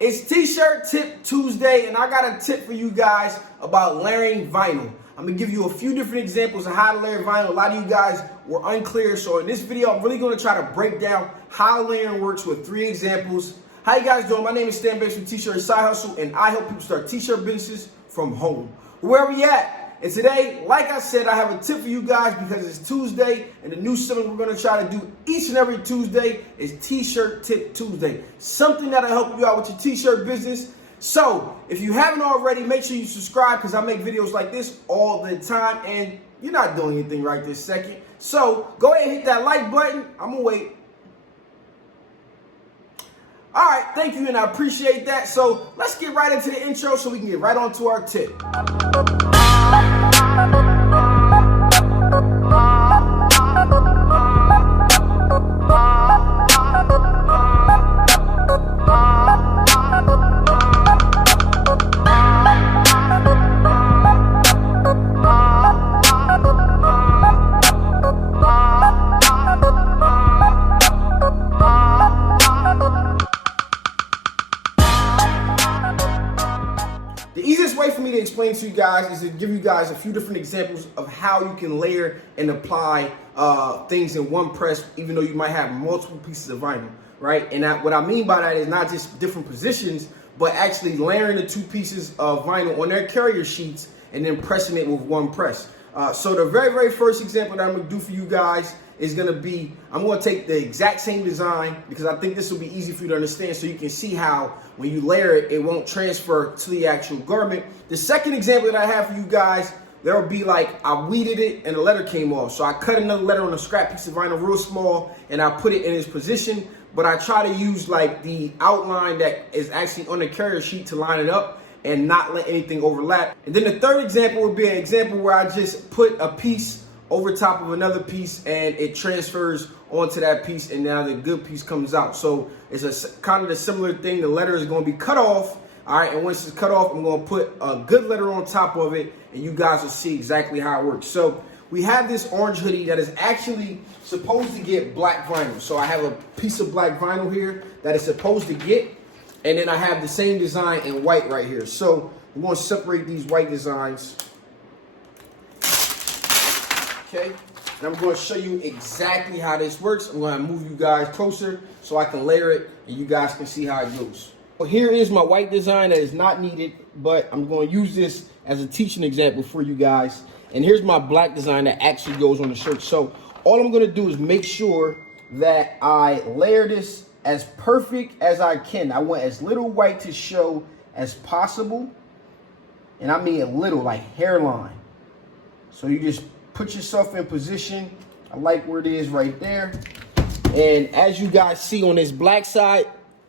It's T-shirt tip Tuesday, and I got a tip for you guys about layering vinyl. I'm gonna give you a few different examples of how to layer vinyl. A lot of you guys were unclear, so in this video, I'm really gonna try to break down how layering works with 3 examples. How you guys doing? My name is Stan Banks from T-Shirt Side Hustle, and I help people start T-shirt businesses from home. Wherever you at. And today, like I said, I have a tip for you guys because it's Tuesday, and the new segment we're going to try to do each and every Tuesday is T-shirt tip Tuesday. Something that'll help you out with your T-shirt business. So, if you haven't already, make sure you subscribe because I make videos like this all the time, and you're not doing anything right this second. So, go ahead and hit that like button. I'm going to wait. All right, thank you, and I appreciate that. So, let's get right into the intro so we can get right on to our tip. The easiest way for me to explain to you guys is to give you guys a few different examples of how you can layer and apply things in one press, even though you might have multiple pieces of vinyl, right? And what I mean by that is not just different positions, but actually layering the 2 pieces of vinyl on their carrier sheets and then pressing it with one press. So the very first example that I'm gonna do for you guys is gonna be, I'm gonna take the exact same design because I think this will be easy for you to understand so you can see how when you layer it, it won't transfer to the actual garment. The second example that I have for you guys, there'll be like, I weeded it and the letter came off. So I cut another letter on a scrap piece of vinyl real small and I put it in its position, but I try to use like the outline that is actually on the carrier sheet to line it up and not let anything overlap. And then the third example would be an example where I just put a piece over top of another piece and it transfers onto that piece and now the good piece comes out. So it's a kind of the similar thing. The letter is going to be cut off, all right, and once it's cut off, I'm going to put a good letter on top of it and you guys will see exactly how it works. So we have this orange hoodie that is actually supposed to get black vinyl. So I have a piece of black vinyl here that is supposed to get, and then I have the same design in white right here. So we're going to separate these white designs. Okay, and I'm going to show you exactly how this works. I'm going to move you guys closer so I can layer it and you guys can see how it goes. Well, here is my white design that is not needed, but I'm going to use this as a teaching example for you guys. And here's my black design that actually goes on the shirt. So all I'm going to do is make sure that I layer this as perfect as I can. I want as little white to show as possible. And I mean a little, like hairline. So you just put yourself in position. I like where it is right there. And as you guys see on this black side,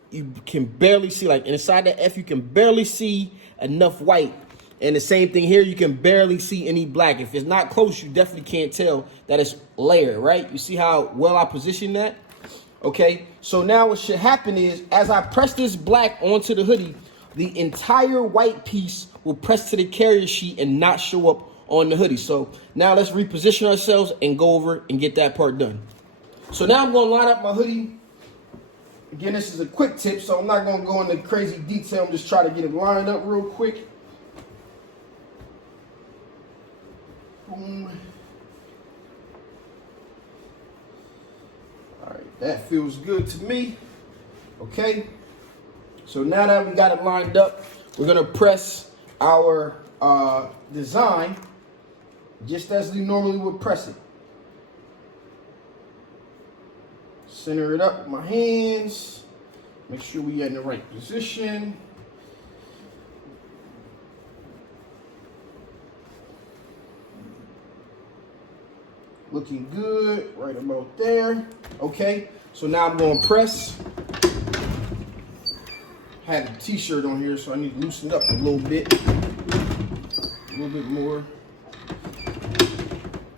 you can barely see, like inside the F, you can barely see enough white. And the same thing here, you can barely see any black. If it's not close, you definitely can't tell that it's layered, right? You see how well I positioned that? Okay, so now what should happen is, as I press this black onto the hoodie, the entire white piece will press to the carrier sheet and not show up on the hoodie. So now let's reposition ourselves and go over and get that part done. So now I'm going to line up my hoodie. Again, this is a quick tip, so I'm not going to go into crazy detail. I'm just trying to get it lined up real quick. Boom. All right, that feels good to me. Okay, so now that we got it lined up, we're going to press our design just as we normally would press it. Center it up with my hands. Make sure we are in the right position. Looking good, right about there. Okay, so now I'm going to press. I had a t-shirt on here, so I need to loosen it up a little bit. A little bit more.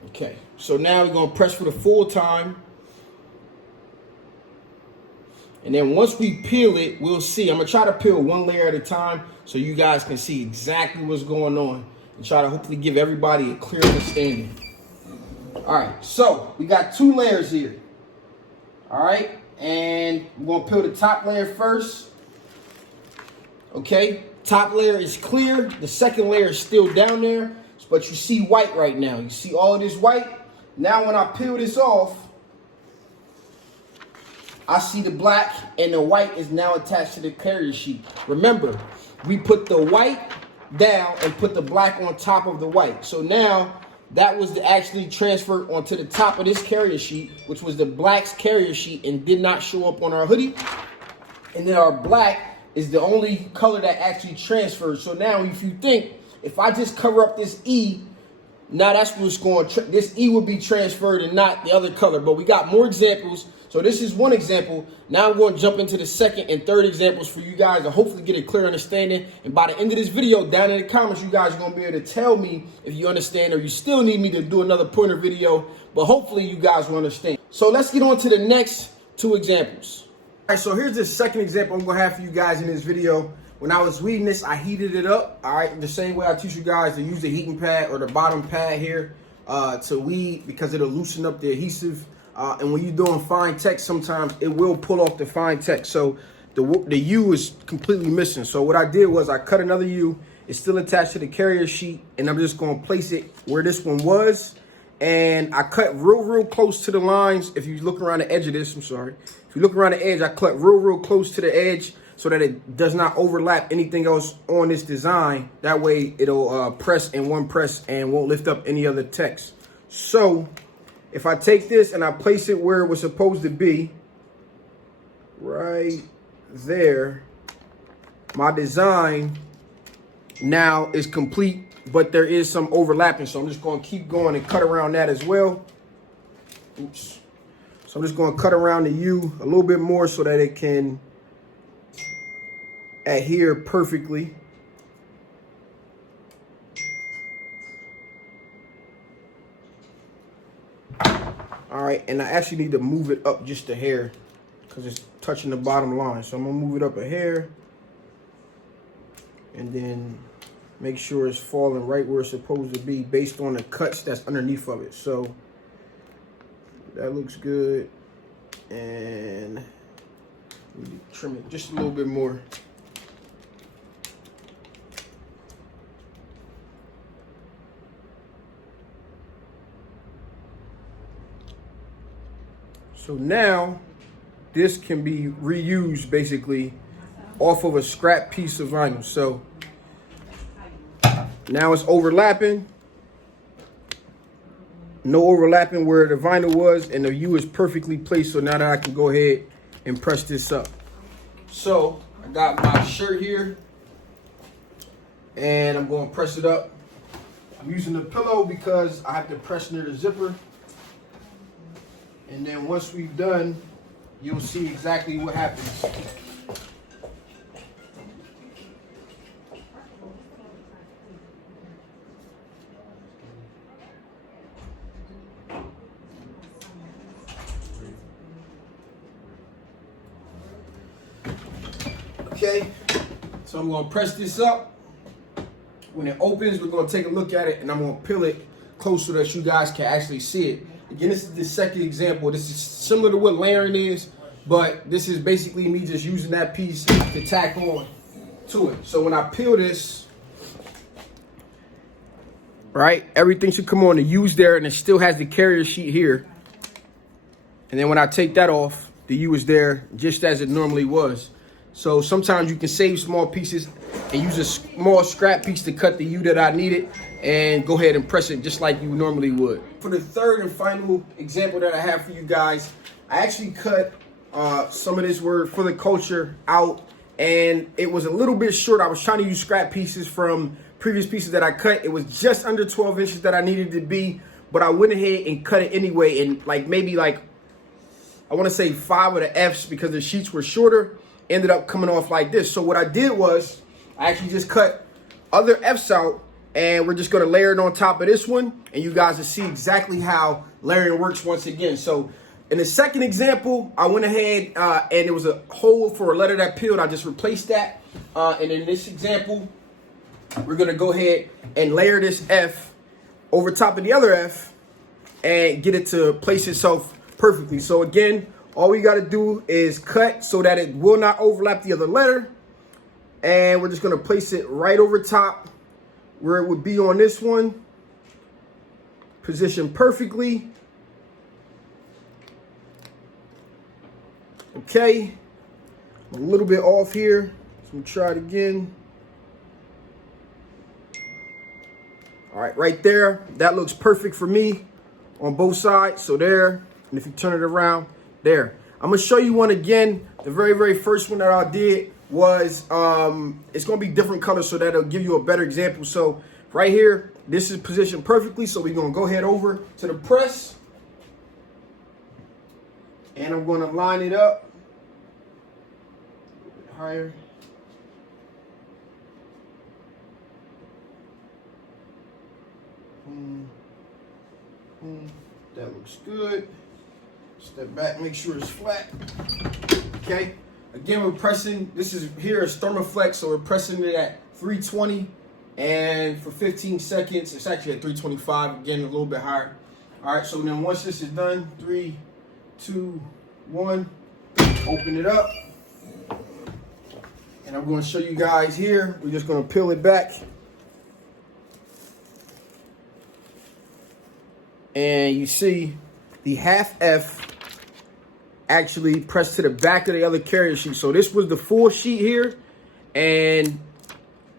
Okay, so now we're going to press for the full time. And then once we peel it, we'll see. I'm going to try to peel one layer at a time so you guys can see exactly what's going on and try to hopefully give everybody a clear understanding. All right, so we got 2 layers here. All right, and we're going to peel the top layer first. Okay, top layer is clear. The second layer is still down there, but you see white right now. You see all of this white. Now when I peel this off, I see the black, and the white is now attached to the carrier sheet. Remember, we put the white down and put the black on top of the white. So now that was actually transferred onto the top of this carrier sheet, which was the black's carrier sheet and did not show up on our hoodie. And then our black is the only color that actually transferred. So now if you think, if I just cover up this E, now that's what's going to, this E will be transferred and not the other color. But we got more examples. So this is one example. Now I'm going to jump into the second and third examples for you guys to hopefully get a clear understanding. And by the end of this video, down in the comments, you guys are going to be able to tell me if you understand, or you still need me to do another pointer video. But hopefully you guys will understand. So let's get on to the next two examples. All right, so here's the second example I'm going to have for you guys in this video. When I was reading this, I heated it up. All right, the same way I teach you guys to use the heating pad or the bottom pad here to weed, because it'll loosen up the adhesive. And when you're doing fine text, sometimes it will pull off the fine text. So the U is completely missing. So what I did was I cut another U. It's still attached to the carrier sheet, and I'm just going to place it where this one was. And I cut real close to the lines. If you look around the edge of this, I'm sorry. If you look around the edge, I cut real close to the edge so that it does not overlap anything else on this design. That way it'll press in one press and won't lift up any other text. So if I take this and I place it where it was supposed to be, right there, my design now is complete, but there is some overlapping. So I'm just going to keep going and cut around that as well. Oops. So I'm just going to cut around the U a little bit more so that it can adhere perfectly. All right, and I actually need to move it up just a hair because it's touching the bottom line. So I'm gonna move it up a hair and then make sure it's falling right where it's supposed to be based on the cuts that's underneath of it. So that looks good, and we need to trim it just a little bit more. So now this can be reused basically off of a scrap piece of vinyl. So now it's overlapping. No overlapping where the vinyl was, and the U is perfectly placed. So now that I can go ahead and press this up. So I got my shirt here and I'm going to press it up. I'm using the pillow because I have to press near the zipper. And then once we've done, you'll see exactly what happens. Okay, so I'm going to press this up. When it opens, we're going to take a look at it, and I'm going to peel it close so that you guys can actually see it. Again, this is the second example. This is similar to what layering is, but this is basically me just using that piece to tack on to it. So when I peel this, right, everything should come on. The U's there, and it still has the carrier sheet here. And then when I take that off, the U is there just as it normally was. So sometimes you can save small pieces and use a small scrap piece to cut the U that I needed and go ahead and press it just like you normally would. For the third and final example that I have for you guys, I actually cut some of this word for the culture out, and it was a little bit short. I was trying to use scrap pieces from previous pieces that I cut. It was just under 12 inches that I needed to be, but I went ahead and cut it anyway, and maybe I want to say 5 of the F's, because the sheets were shorter, ended up coming off like this. So what I did was I actually just cut other F's out, and we're just going to layer it on top of this one, and you guys will see exactly how layering works once again. So in the second example, I went ahead and there was a hole for a letter that peeled. I just replaced that. And in this example, we're going to go ahead and layer this F over top of the other F and get it to place itself perfectly. So again, all we got to do is cut so that it will not overlap the other letter. and we're just gonna place it right over top where it would be on this one. Positioned perfectly. Okay, a little bit off here, so we'll try it again. All right, right there, that looks perfect for me on both sides. So there, and if you turn it around, there. I'm gonna show you one again. The very first one that I did was, it's gonna be different colors so that'll give you a better example. So right here, this is positioned perfectly. So we're gonna go ahead over to the press. And I'm going to line it up a little bit higher. That looks good. Step back, make sure it's flat. Okay. Again, we're pressing. This is here is thermoflex, so we're pressing it at 320, and for 15 seconds, it's actually at 325. Again, a little bit higher. All right. So then once this is done, 3, 2, 1, open it up, and I'm going to show you guys here. We're just going to peel it back, and you see the half F actually pressed to the back of the other carrier sheet. So this was the full sheet here, and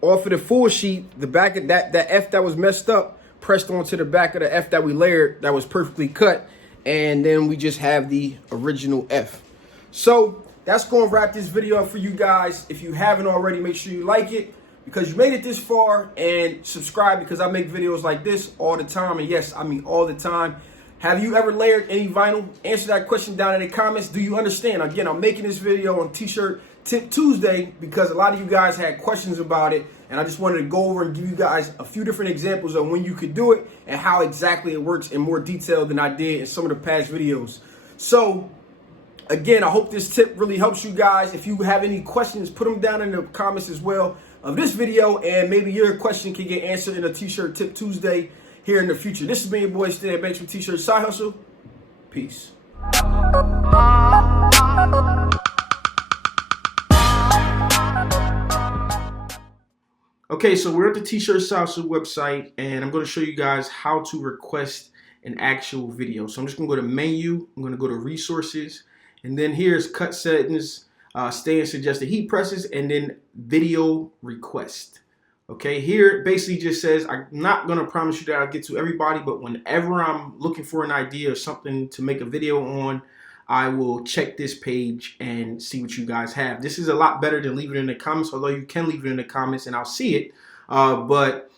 off of the full sheet, the back of that F that was messed up pressed onto the back of the F that we layered that was perfectly cut. And then we just have the original F. So that's going to wrap this video up for you guys. If you haven't already, make sure you like it because you made it this far, and subscribe because I make videos like this all the time. And yes, I mean all the time. Have you ever layered any vinyl? Answer that question down in the comments. Do you understand? Again, I'm making this video on T-Shirt Tip Tuesday because a lot of you guys had questions about it, and I just wanted to go over and give you guys a few different examples of when you could do it and how exactly it works in more detail than I did in some of the past videos. So again, I hope this tip really helps you guys. If you have any questions, put them down in the comments as well of this video, and maybe your question can get answered in a T-Shirt Tip Tuesday here in the future. This has been your boy Stan Banks from T-Shirt Side Hustle. Peace. Okay, so we're at the T-Shirt Side Hustle website, and I'm going to show you guys how to request an actual video. So I'm just going to go to menu, I'm going to go to resources, and then here's cut settings, stay and suggested heat presses, and then video request. Okay, here it basically just says, I'm not going to promise you that I'll get to everybody, but whenever I'm looking for an idea or something to make a video on, I will check this page and see what you guys have. This is a lot better than leaving it in the comments, although you can leave it in the comments and I'll see it. But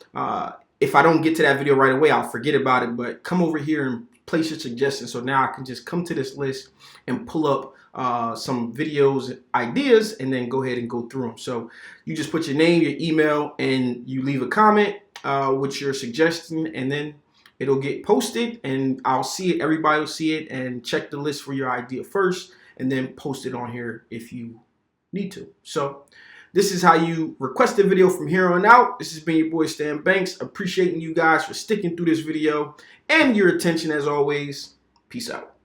if I don't get to that video right away, I'll forget about it. But come over here and place your suggestions. So now I can just come to this list and pull up some videos, ideas, and then go ahead and go through them. So you just put your name, your email, and you leave a comment with your suggestion, and then it'll get posted and I'll see it. Everybody will see it, and check the list for your idea first and then post it on here if you need to. So this is how you request a video from here on out. This has been your boy Stan Banks. Appreciating you guys for sticking through this video and your attention as always. Peace out.